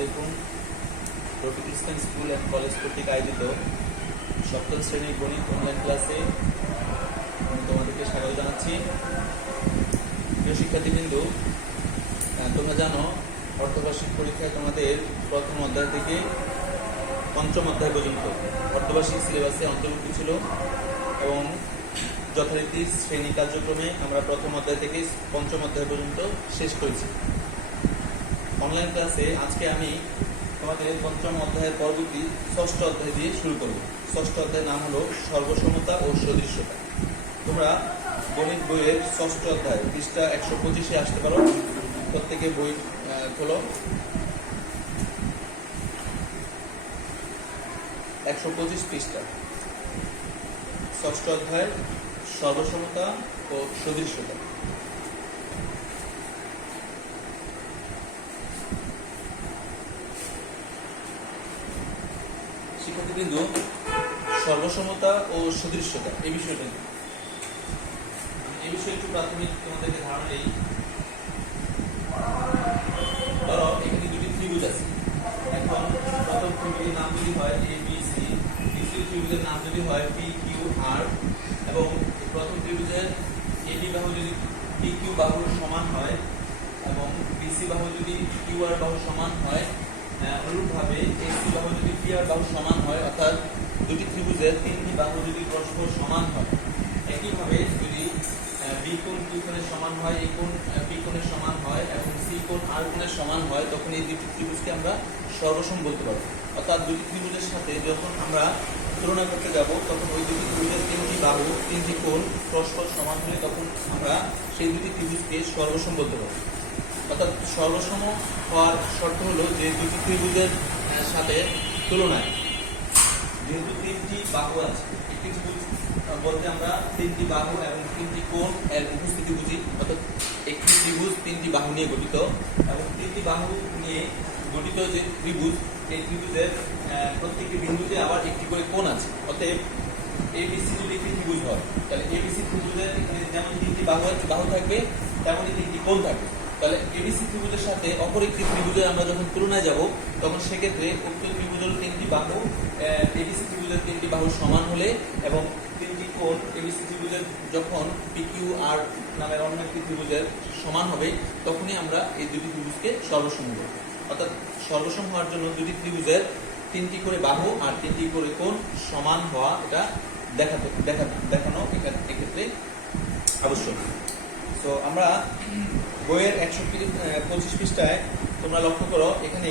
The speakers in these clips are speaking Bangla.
দেখুন রফিক ইসলাম স্কুল অ্যান্ড কলেজ কর্তৃক আয়োজিত সপ্তম শ্রেণীর গণিত অনলাইন ক্লাসে আমি তোমাদেরকে স্বাগত জানাচ্ছি। প্রিয় শিক্ষার্থীবৃন্দ, তোমরা জানো অর্ধবার্ষিক পরীক্ষায় তোমাদের প্রথম অধ্যায় থেকে পঞ্চম অধ্যায় পর্যন্ত অর্ধবার্ষিক সিলেবাসে অন্তর্ভুক্ত ছিল এবং যথারীতি শ্রেণী কার্যক্রমে আমরা প্রথম অধ্যায় থেকে পঞ্চম অধ্যায় পর্যন্ত শেষ করেছি। অনলাইন ক্লাসে আজকে আমি তোমাদের পঞ্চম অধ্যায়ের পরবর্তী ষষ্ঠ অধ্যায় দিয়ে শুরু করব। ষষ্ঠ অধ্যায়ের নাম হলো সর্বসমতা ও সদৃশ্যতা। তোমরা গণিত বইয়ের ষষ্ঠ অধ্যায় পৃষ্ঠা 125-এ আসতে পারো। প্রত্যেকে বই খোলো। 125 পৃষ্ঠা, ষষ্ঠ অধ্যায় সর্বসমতা ও সদৃশ্যতা। শিক্ষার্থীবৃন্দ, সর্বসমতা ও সদৃশ্যতা এই বিষয়টা একটু প্রাথমিক তোমাদেরকে ধারণা নেই। ধরো এখানে দুটি ত্রিভুজ আছে। এখন প্রথম ত্রিভুজের নাম যদি হয় ABC, দ্বিতীয় ত্রিভুজের নাম যদি হয় PQR এবং প্রথম ত্রিভুজের AB বাহু যদি PQ বাহুর সমান হয় এবং BC বাহু যদি QR বাহুর সমান হয়, অনুরূপভাবে AC বাহু যদি PR বাহুর সমান হয়, অর্থাৎ দুটি ত্রিভুজের তিনটি বাহু যদি পরস্পর সমান হয়, একইভাবে যদি B কোণ Q কোণের সমান হয়, A কোণ P কোণের সমান হয় এবং C কোণ R কোণের সমান হয়, তখন এই দুটি ত্রিভুজকে আমরা সর্বসম বলতে পারবো। অর্থাৎ দুটি ত্রিভুজের সাথে যখন আমরা তুলনা করতে যাব, তখন ওই দুটি ত্রিভুজের তিনটি বাহু তিনটি কোণ পরস্পর সমান হলে তখন আমরা সেই দুটি ত্রিভুজকে সর্বসম বলতে পারবো। অর্থাৎ সর্বসম হওয়ার শর্ত হলো যে দুটি ত্রিভুজের সাথে তুলনায় যেহেতু তিনটি বাহু আছে, একটি ত্রিভুজ বলতে আমরা তিনটি বাহু এবং তিনটি কোণ এর উপস্থিতি বুঝি। অর্থাৎ একটি ত্রিভুজ তিনটি বাহু নিয়ে গঠিত এবং তিনটি বাহু নিয়ে গঠিত যে ত্রিভুজ, এই ত্রিভুজের প্রত্যেকটি বিন্দুতে আবার একটি করে কোণ আছে। অতএব ABC যদি একটি ত্রিভুজ হয়, তাহলে ABC ত্রিভুজের যেমন তিনটি বাহু থাকবে তেমনই তিনটি কোণ থাকবে। তাহলে ABC ত্রিভুজের সাথে অপর একটি ত্রিভুজের আমরা যখন তুলনায় যাব, তখন সেক্ষেত্রে উক্ত ত্রিভুজের তিনটি বাহু ABC ত্রিভুজের তিনটি বাহু সমান হলে এবং তিনটি কোণ ABC ত্রিভুজের যখন PQR নামের অন্য একটি ত্রিভুজের সমান হবে, তখনই আমরা এই দুটি ত্রিভুজকে সর্বসম বলব। অর্থাৎ সর্বসম হওয়ার জন্য দুটি ত্রিভুজের তিনটি করে বাহু আর তিনটি করে কোণ সমান হওয়া, এটা দেখানো এক্ষেত্রে আবশ্যক। তো আমরা বইয়ের 125 পৃষ্ঠায় তোমরা লক্ষ্য করো, এখানে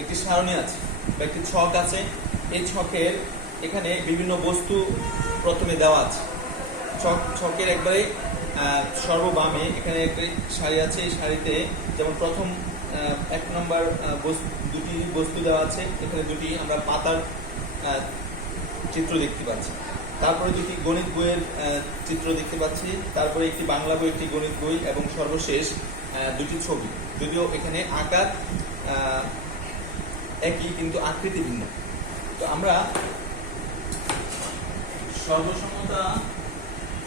একটি সারণী আছে বা একটি ছক আছে। এই ছকের এখানে বিভিন্ন বস্তু প্রথমে দেওয়া আছে। ছকের একবারে সর্ববামে এখানে একটি সারি আছে। এই সারিতে যেমন প্রথম 1 নম্বর দুটি বস্তু দেওয়া আছে। এখানে দুটি আমরা পাতার চিত্র দেখতে পাচ্ছি। তারপরে দুটি গণিত বইয়ের চিত্র দেখতে পাচ্ছি। তারপরে একটি বাংলা বই, একটি গণিত বই এবং সর্বশেষ দুটি ছবি। যদিও এখানে আকার একই কিন্তু আকৃতি ভিন্ন। তো আমরা সর্বসমতা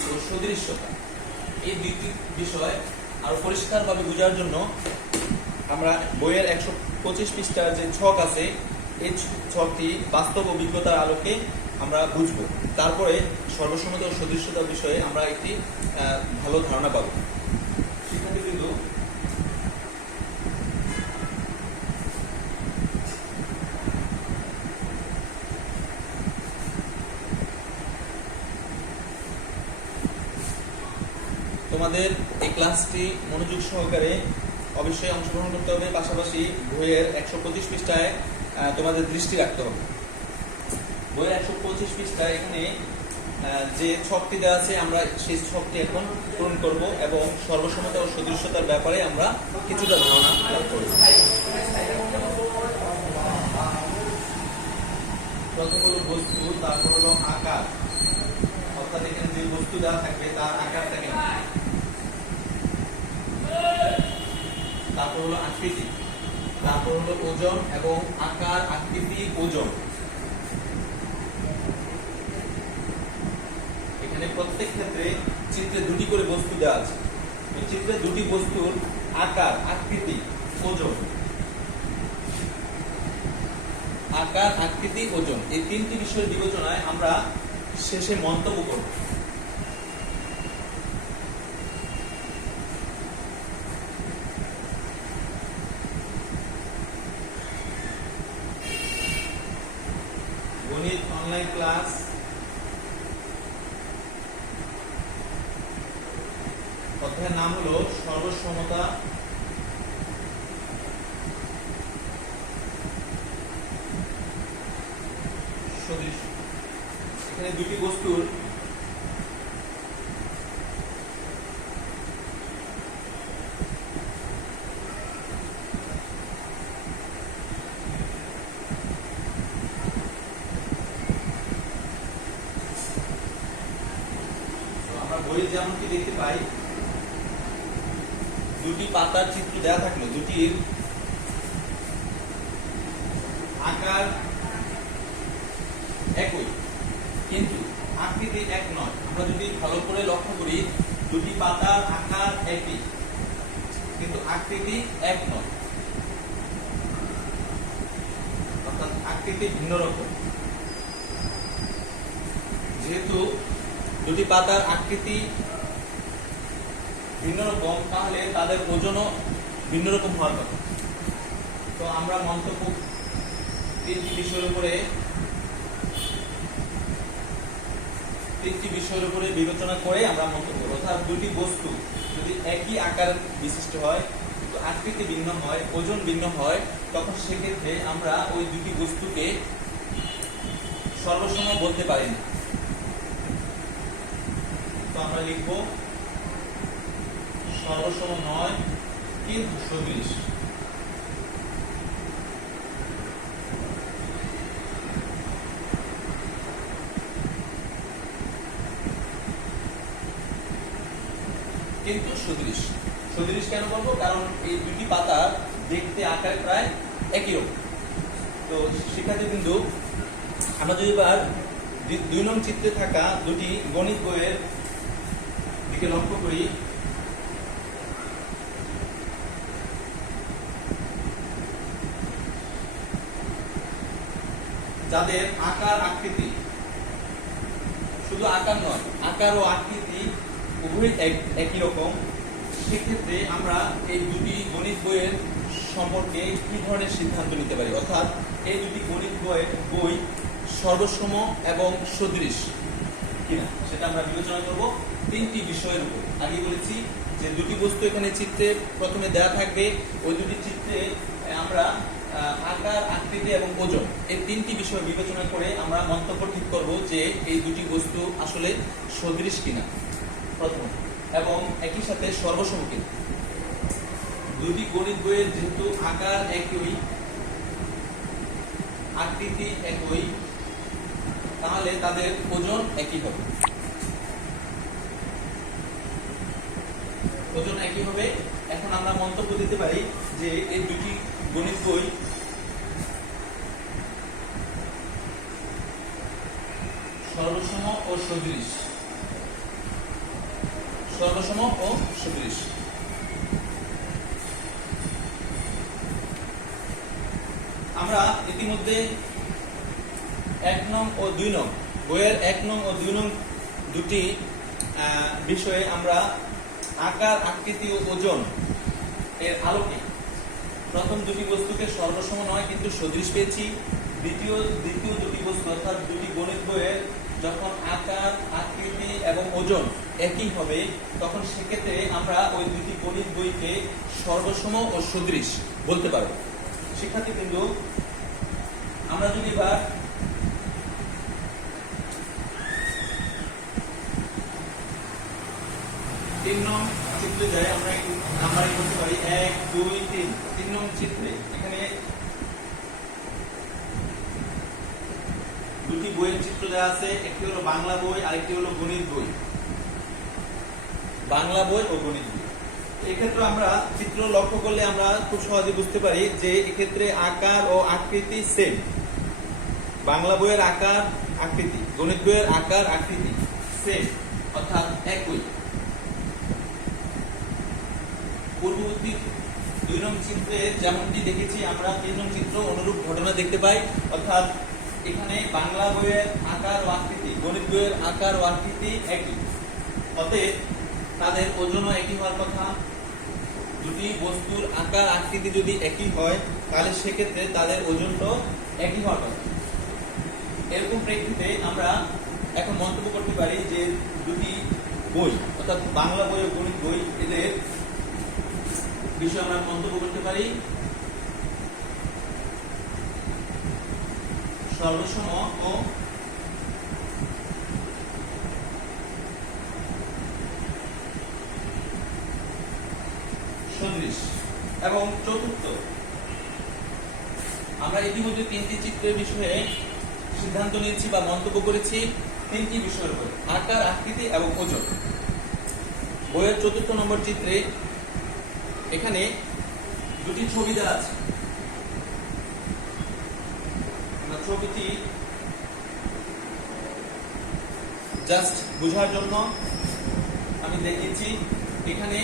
ও সদৃশ্যতা এই দুটি বিষয় আরো পরিষ্কারভাবে বোঝার জন্য আমরা বইয়ের 125 পৃষ্ঠার যে ছক আছে, এই ছকটি বাস্তব অভিজ্ঞতার আলোকে আমরা বুঝবো। তারপরে সর্বসমতা ও সদৃশ্যতা বিষয়ে আমরা একটি ভালো ধারণা পাবো। শিক্ষার্থীবৃন্দ, তোমাদের এই ক্লাসটি মনোযোগ সহকারে অবশ্যই অংশগ্রহণ করতে হবে। পাশাপাশি বইয়ের 125 পৃষ্ঠায় তোমাদের দৃষ্টি রাখতে হবে। বইয়ের 125 পৃষ্ঠায় এখানে যে ছকটি দেওয়া আছে, আমরা সেই ছকটি এখন পূরণ করব এবং সর্বসমতা ও সদৃশ্যতার ব্যাপারে আমরা কিছুটা ধারণা লাভ করব। প্রথম হলো বস্তু, তারপর হলো আকার, অর্থাৎ এখানে যে বস্তু দেওয়া থাকবে তার আকারটা কেমন। তারপর হলো আকৃতি, তারপর হলো ওজন এবং আকার, আকৃতি, ওজন। এখানে প্রত্যেক ক্ষেত্রে চিত্রে দুটি করে বস্তু দেওয়া আছে। চিত্রে দুটি বস্তুর আকার, আকৃতি, ওজন আকার, আকৃতি, ওজন এই তিনটি বিষয়ের বিবেচনায় আমরা শেষে মন্তব্য করব। গণিত অনলাইন ক্লাস অধ্যায়ের নাম হলো সর্বসমতা সদৃশ। এখানে দুটি বস্তুর আমরা বইয়ে যেমনটি দেখতে পাই, দুটি পাতার চিত্র দেওয়া থাকলো, দুটির আকার একই কিন্তু আকৃতি এক নয়। আমরা যদি ভালো করে লক্ষ্য করি, দুটি পাতার আকার একই কিন্তু আকৃতি এক নয়, অর্থাৎ আকৃতি ভিন্ন রকম। যেহেতু দুটি পাতার আকৃতি ভিন্ন রকম, তাহলে তাদের ওজনও ভিন্ন রকম হওয়ার কথা। তো আমরা মন্তব্য তিনটি বিষয়ের উপরে বিবেচনা করে আমরা মন্তব্য করব। অর্থাৎ দুটি বস্তু যদি একই আকার বিশিষ্ট হয় কিন্তু আকৃতি ভিন্ন হয়, ওজন ভিন্ন হয়, তখন সেক্ষেত্রে আমরা ওই দুটি বস্তুকে সর্বসম বলতে পারি না। তো আমরা লিখব সর্বসম নয় কিন্তু সদৃশ। কিন্তু সদৃশ। সদৃশ কেন বলবো? কারণ এই দুটি পাতা দেখতে আকারে প্রায় একই রকম। তো শিক্ষার্থীবৃন্দু, আমরা যদি এবার 2 নং চিত্রে থাকা দুটি গণিত বইয়ের দিকে লক্ষ্য করি, যাদের আকার আকৃতি, শুধু আকার নয়, আকার ও আকৃতি উভয় একই রকম, সেক্ষেত্রে আমরা এই দুটি গণিত বইয়ের সম্পর্কে কি ধরনের সিদ্ধান্ত নিতে পারি? অর্থাৎ এই দুটি গণিত বই সর্বসম এবং সদৃশ কিনা সেটা আমরা বিবেচনা করব তিনটি বিষয়ের উপর। আগে বলেছি যে দুটি বস্তু এখানে চিত্রে প্রথমে দেওয়া থাকবে, ওই দুটি চিত্রে আমরা আকার, আকৃতি এবং ওজন এই তিনটি বিষয় বিবেচনা করে আমরা মন্তব্য ঠিক করব যে এই দুটি বস্তু আসলে সদৃশ কিনা প্রথম, এবং একই সাথে সর্বসম কিনা। দুটি গণিত বইয়ের যেহেতু আকার একই, আকৃতি একই, তাহলে তাদের ওজন একই হবে। ওজন একই হবে। এখন আমরা মন্তব্য দিতে পারি যে এই দুটি গণিত বই সর্বসম ও সদৃশ। সর্বসম ও সদৃশ। আমরা ইতিমধ্যে 1 নং ও 2 নং বইয়ের 1 নং ও 2 নং দুটি বিষয়ে আমরা আকার, আকৃতি ও ওজন এর আলোকে প্রথম দুটি বস্তুকে সর্বসম নয় কিন্তু সদৃশ পেয়েছি। দ্বিতীয় দুটি বস্তু অর্থাৎ দুটি গণিত বইয়ের যখন আকার, আকৃতি এবং ওজন একই হবে, তখন সেক্ষেত্রে আমরা ওই দুটি গণিত বইকে সর্বসম ও সদৃশ বলতে পারব। শিক্ষার্থীবৃন্দ, আমরা যদি এবার তিন নং চিত্রে যাই, আমরা নাম্বারিং করতে পারি 1 2 3। 3 নং চিত্রে এখানে দুটি বইয়ের চিত্র দেওয়া আছে, একটি হলো বাংলা বই, আরেকটি হলো গণিত বই। বাংলা বই ও গণিত বই, এক্ষেত্রে আমরা চিত্র লক্ষ্য করলে আমরা খুব সহজে বুঝতে পারি যে এক্ষেত্রে আকার ও আকৃতি সেম। বাংলা বইয়ের আকার, আকৃতি, গণিত বইয়ের আকার, আকৃতি সেম, অর্থাৎ একই। পূর্ববর্তী 2 নং চিত্রে যেমনটি দেখেছি আমরা 3 নং চিত্র অনুরূপ ঘটনা দেখতে পাই, অর্থাৎ এখানে বাংলা বইয়ের আকার ও আকৃতি, গণিত বইয়ের আকার ও আকৃতি একই, অতএব তাদের ওজনও একই হওয়ার কথা। দুটি বস্তুর আকার আকৃতি যদি একই হয় তাহলে সেক্ষেত্রে তাদের ওজনটাও একই হওয়ার কথা। এরকম প্রেক্ষিতে আমরা এখন মন্তব্য করতে পারি যে দুটি বই অর্থাৎ বাংলা বই ও গণিত বই এদের বিষয়ে আমরা মন্তব্য করতে পারি সর্বসম ও সদৃশ। এবং চতুর্থ, আমরা ইতিমধ্যে 3টি চিত্রের বিষয়ে সিদ্ধান্ত নিয়েছি বা মন্তব্য করেছি 3টি বিষয়ের উপর, আকার, আকৃতি এবং ওজন। বইয়ের 4 নম্বর চিত্রে এখানে দুটি ছবি দেওয়া আছে। ছবিটি জাস্ট বোঝার জন্য আমি দেখিয়েছি। এখানে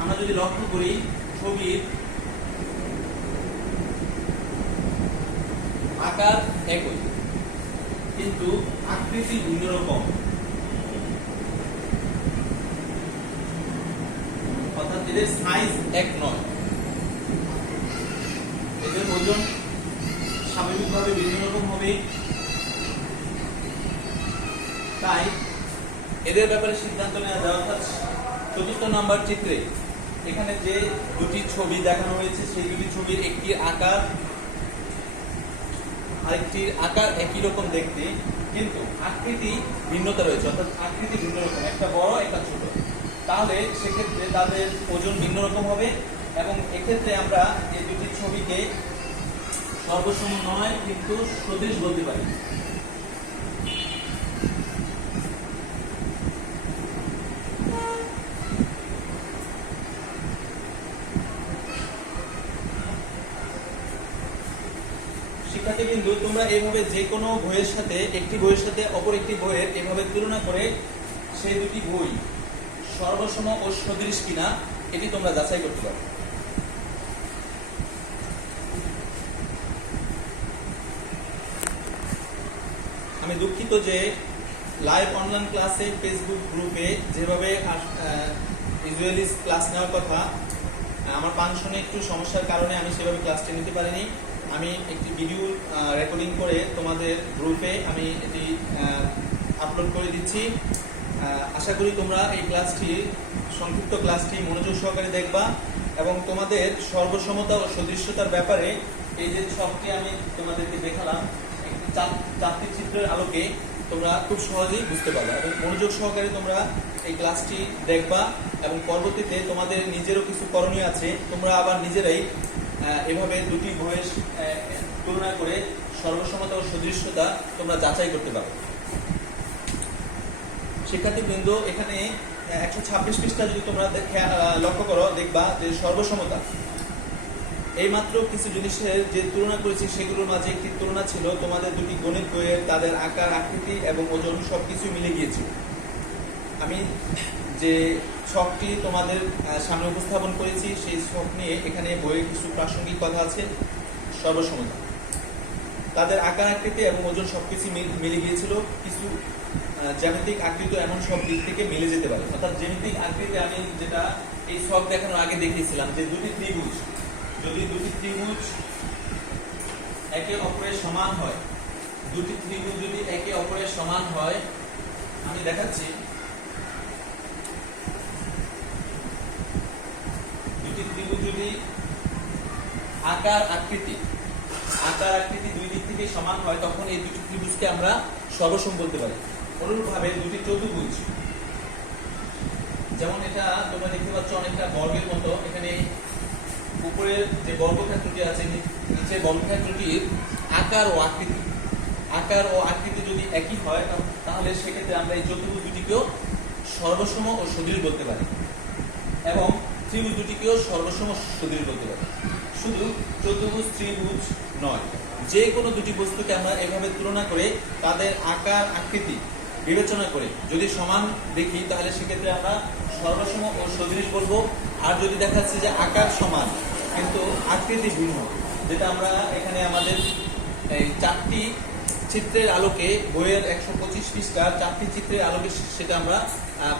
আমরা যদি লক্ষ্য করি ছবির আকার একই কিন্তু আকৃতি ভিন্ন রকম, অর্থাৎ এদের সাইজ এক নয়, এদের ওজন স্বাভাবিকভাবে ভিন্ন রকম হবে। তাই এদের ব্যাপারে সিদ্ধান্ত নেওয়া যায়। অর্থাৎ 4 নম্বর চিত্রে এখানে যে দুটি ছবি দেখানো হয়েছে সেই দুটি ছবির একটি আকার আরেকটির আকার একই রকম দেখতে, কিন্তু আকৃতি ভিন্নতা রয়েছে, অর্থাৎ আকৃতি ভিন্ন রকম, একটা বড় একটা ছোট। তাহলে সেক্ষেত্রে তাদের ওজন ভিন্ন রকম হবে এবং এক্ষেত্রে আমরা এই দুটি ছবিকে সর্বসম নয় কিন্তু সদৃশ বলতে পারি। শিক্ষার্থীবৃন্দ, তোমরা এইভাবে যে কোনো বইয়ের সাথে একটি বইয়ের সাথে অপর একটি বইয়ের এভাবে তুলনা করে সেই দুটি বই সর্বসম ও সদৃশ কিনা এটি তোমরা যাচাই করতে পারো। আমি দুঃখিত যে লাইভ অনলাইন ক্লাসে ফেসবুক গ্রুপে যেভাবে ইউজুয়ালি ক্লাস নেওয়ার কথা, আমার পাংশনে একটু সমস্যার কারণে আমি সেভাবে ক্লাসটি নিতে পারিনি। আমি একটি ভিডিও রেকর্ডিং করে তোমাদের গ্রুপে আমি এটি আপলোড করে দিচ্ছি। আশা করি তোমরা এই ক্লাসটি, সংক্ষিপ্ত ক্লাসটি মনোযোগ সহকারে দেখবা এবং তোমাদের সর্বসমতা ও সদৃশ্যতার ব্যাপারে এই যে ছকটি আমি তোমাদেরকে দেখালাম, একটি 4টি চিত্রের আলোকে তোমরা খুব সহজেই বুঝতে পারবে এবং মনোযোগ সহকারে তোমরা এই ক্লাসটি দেখবা এবং পরবর্তীতে তোমাদের নিজেরও কিছু করণীয় আছে। তোমরা আবার নিজেরাই এভাবে দুটি বইয়ের তুলনা করে সর্বসমতা ও সদৃশ্যতা তোমরা যাচাই করতে পারো। শিক্ষার্থীবৃন্দ, এখানে 126 পৃষ্ঠা যদি তোমরা লক্ষ্য করো দেখবা যে সর্বসমতা, এইমাত্র কিছু জিনিসের যে তুলনা করেছি সেগুলোর মাঝে একটি তুলনা ছিল তোমাদের দুটি গণিত বইয়ের, তাদের আকার, আকৃতি এবং ওজন সবকিছু মিলে গিয়েছিল। আমি যে ছকটি তোমাদের সামনে উপস্থাপন করেছি সেই ছক নিয়ে এখানে বইয়ে কিছু প্রাসঙ্গিক কথা আছে। সর্বসমতা, তাদের আকার, আকৃতি এবং ওজন সবকিছু মিলে গিয়েছিল। কিছু জ্যামিতিক আকৃতি এমন সব দিক থেকে মিলে যেতে পারে, অর্থাৎ জ্যামিতিক আকৃতি আমি যেটা এই ছক দেখানোর আগে দেখিয়েছিলাম যে দুটি ত্রিভুজ, যদি দুটি ত্রিভুজ একে অপরের সমান হয়, দুটি ত্রিভুজ যদি একে অপরের সমান হয়, আমি দেখাচ্ছি দুটি ত্রিভুজ যদি আকার আকৃতি দুই দিক থেকে সমান হয় তখন এই দুটি ত্রিভুজকে আমরা সর্বসম বলতে পারি। অনুরূপভাবে দুটি চতুর্ভুজ, যেমন এটা তোমরা দেখতে পাচ্ছ অনেকটা বর্গের মতো, এখানে উপরের যে বর্গক্ষেত্রটি আছে নিচের বর্গক্ষেত্রটির আকার ও আকৃতি যদি একই হয় তাহলে সেক্ষেত্রে আমরা এই চতুর্ভুজ দুটিকেও সর্বসম ও সদৃশ বলতে পারি এবং ত্রিভুজ দুটিকেও সর্বসম সদৃশ বলতে পারি। শুধু চতুর্ভুজ ত্রিভুজ নয়, যে কোনো দুটি বস্তুকে আমরা এভাবে তুলনা করে তাদের আকার আকৃতি বিবেচনা করে যদি সমান দেখি তাহলে সেক্ষেত্রে আমরা সর্বসম ও সদৃশ বলবো। আর যদি দেখা যাচ্ছে যে আকার সমান কিন্তু আকৃতি ভিন্ন, যেটা আমরা এখানে আমাদের এই 4টি চিত্রের আলোকে বইয়ের 125 পৃষ্ঠার 4টি চিত্রের আলোকে সেটা আমরা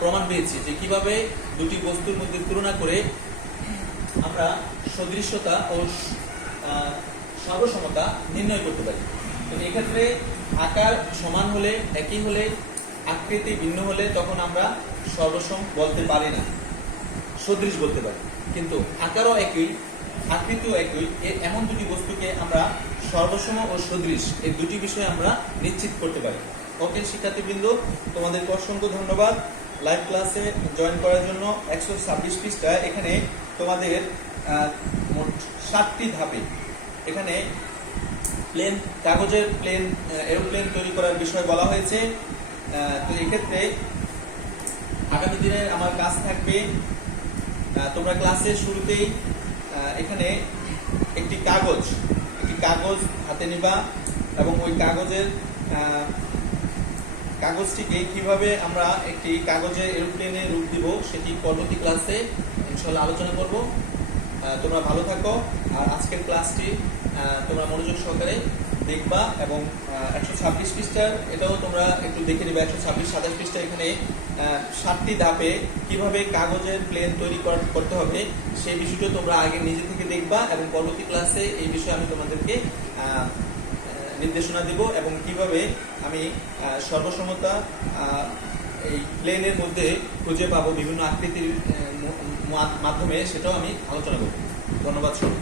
প্রমাণ পেয়েছি যে কিভাবে দুটি বস্তুর মধ্যে তুলনা করে আমরা সদৃশ্যতা ও সর্বসমতা নির্ণয় করতে পারি। তো এক্ষেত্রে আকার সমান হলে, একই হলে, আকৃতি ভিন্ন হলে তখন আমরা সর্বসম বলতে পারি না, সদৃশ বলতে পারি। কিন্তু আকারও একই, আকৃতিও একই, এমন দুটি বস্তুকে আমরা সর্বসম ও সদৃশ এই দুটি বিষয়ে আমরা নিশ্চিত করতে পারি। ওকে শিক্ষার্থীবৃন্দ, তোমাদেরকে অসংখ্য ধন্যবাদ লাইভ ক্লাসে জয়েন করার জন্য। 126 পৃষ্ঠা, এখানে তোমাদের মোট 7টি ধাপে এখানে কাগজের এরোপ্লেন তৈরি করার বিষয় বলা হয়েছে। তো এক্ষেত্রে আগামী দিনে আমার কাজ থাকবে, তোমরা ক্লাসের শুরুতেই এখানে একটি কাগজ হাতে নিবা এবং ওই কাগজটিকে কিভাবে আমরা একটি কাগজের এরোপ্লেনে রূপ দিব সেটি পরবর্তী ক্লাসে ইনশাআল্লাহ আলোচনা করব। তোমরা ভালো থাকো, আর আজকের ক্লাসটি তোমরা মনোযোগ সহকারে দেখবা এবং 126 পৃষ্ঠার এটাও তোমরা একটু দেখে নেবে। 126-27 পৃষ্ঠা, এখানে 7টি ধাপে কিভাবে কাগজের প্লেন তৈরি করতে হবে সেই বিষয়টা তোমরা আগে নিজে থেকে দেখবা এবং পরবর্তী ক্লাসে এই বিষয়ে আমি তোমাদেরকে নির্দেশনা দেব এবং কিভাবে আমি সর্বসমতা এই প্লেনের মধ্যে খুঁজে পাবো বিভিন্ন আকৃতির মাধ্যমে, সেটাও আমি আলোচনা করব। ধন্যবাদ সবাই।